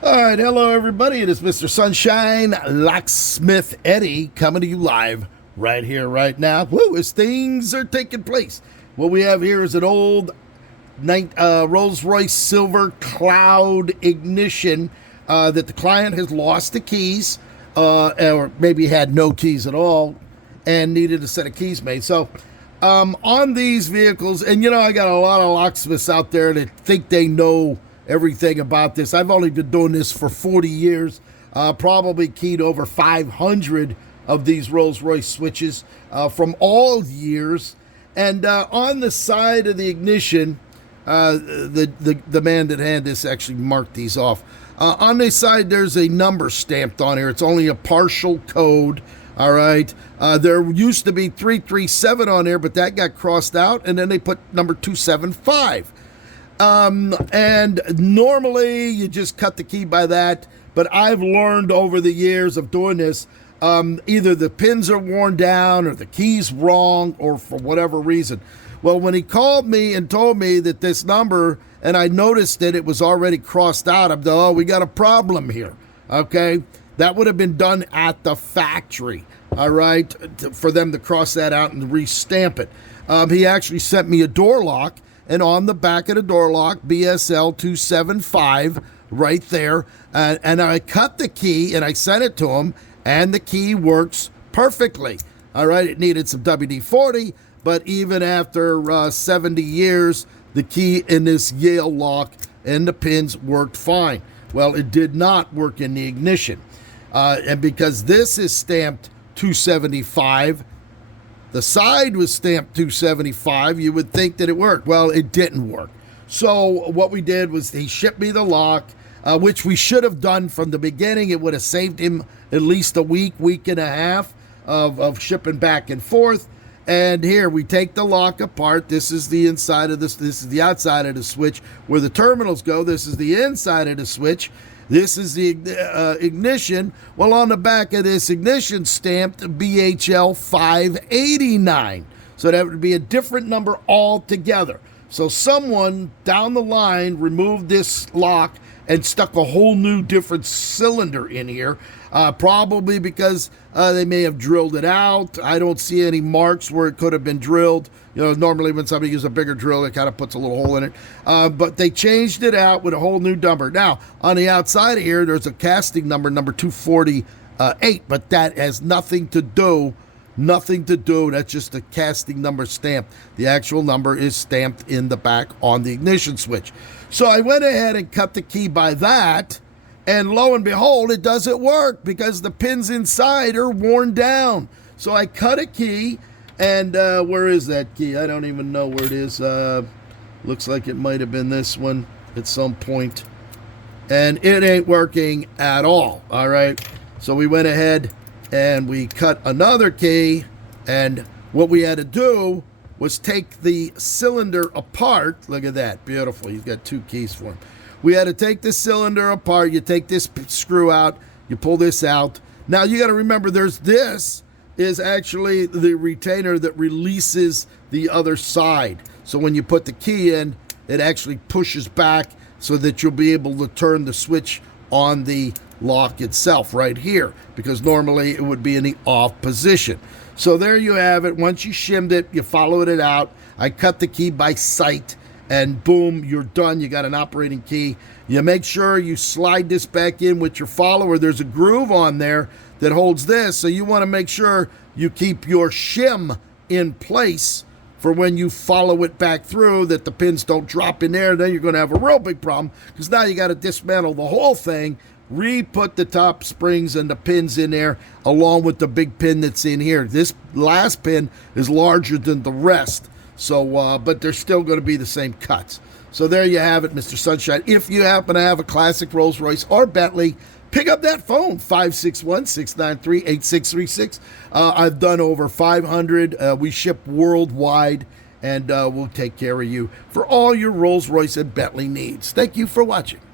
All right, hello everybody. It is Mr. Sunshine Locksmith Eddie coming to you live right here, right now. Woo! As things are taking place, what we have here is an old Rolls-Royce Silver Cloud ignition that the client has lost the keys, or maybe had no keys at all, and needed a set of keys made. So, on these vehicles, and I got a lot of locksmiths out there that think they know everything about this. I've only been doing this for 40 years, probably keyed over 500 of these Rolls-Royce switches from all years. And on the side of the ignition, the man that had this actually marked these off. On the side, there's a number stamped on here. It's only a partial code. All right. There used to be 337 on there, but that got crossed out, and then they put number 275. And normally you just cut the key by that, but I've learned over the years of doing this, either the pins are worn down or the key's wrong or for whatever reason. Well, when he called me and told me that this number, and I noticed that it was already crossed out, I'm like, oh, we got a problem here. Okay. That would have been done at the factory. All right. For them to cross that out and restamp it. He actually sent me a door lock. And on the back of the door lock, BSL 275 right there. And I cut the key and I sent it to him, and the key works perfectly. All right, it needed some WD-40, but even after 70 years, the key in this Yale lock and the pins worked fine. Well, it did not work in the ignition. And because this is stamped 275, the side was stamped 275. You would think that it worked. Well, it didn't work. So what we did was he shipped me the lock, which we should have done from the beginning. It would have saved him at least a week and a half of shipping back and forth. And here we take the lock apart. This is the inside of this. This is the outside of the switch where the terminals go. This is the inside of the switch. This is the ignition. Well, on the back of this ignition stamped BHL 589. So that would be a different number altogether. So someone down the line removed this lock and stuck a whole new different cylinder in here, probably because they may have drilled it out. I don't see any marks where it could have been drilled. Normally when somebody uses a bigger drill, it kind of puts a little hole in it. But they changed it out with a whole new number. Now, on the outside of here, there's a casting number 248, but that has nothing to do. That's just a casting number stamp. The actual number is stamped in the back on the ignition switch. So I went ahead and cut the key by that, and lo and behold, it doesn't work because the pins inside are worn down. So I cut a key, and where is that key? I don't even know where it is. Looks like it might have been this one at some point. And it ain't working at all, all right? So we went ahead and we cut another key, and what we had to do was take the cylinder apart. Look at that, beautiful. He's got two keys for him. We had to take the cylinder apart. You take this screw out, you pull this out. Now you got to remember this is actually the retainer that releases the other side. So when you put the key in, it actually pushes back so that you'll be able to turn the switch on the lock itself right here, because normally it would be in the off position. So there you have it. Once you shimmed it, you followed it out. I cut the key by sight, and boom, you're done. You got an operating key. You make sure you slide this back in with your follower. There's a groove on there that holds this, so you want to make sure you keep your shim in place for when you follow it back through, that the pins don't drop in there. Then you're going to have a real big problem, because now you got to dismantle the whole thing, re-put the top springs and the pins in there along with the big pin that's in here. This last pin is larger than the rest, so but they're still going to be the same cuts. So there you have it, Mr. Sunshine. If you happen to have a classic Rolls-Royce or Bentley, pick up that phone, 561-693-8636. I've done over 500. We ship worldwide, and we'll take care of you for all your Rolls-Royce and Bentley needs. Thank you for watching.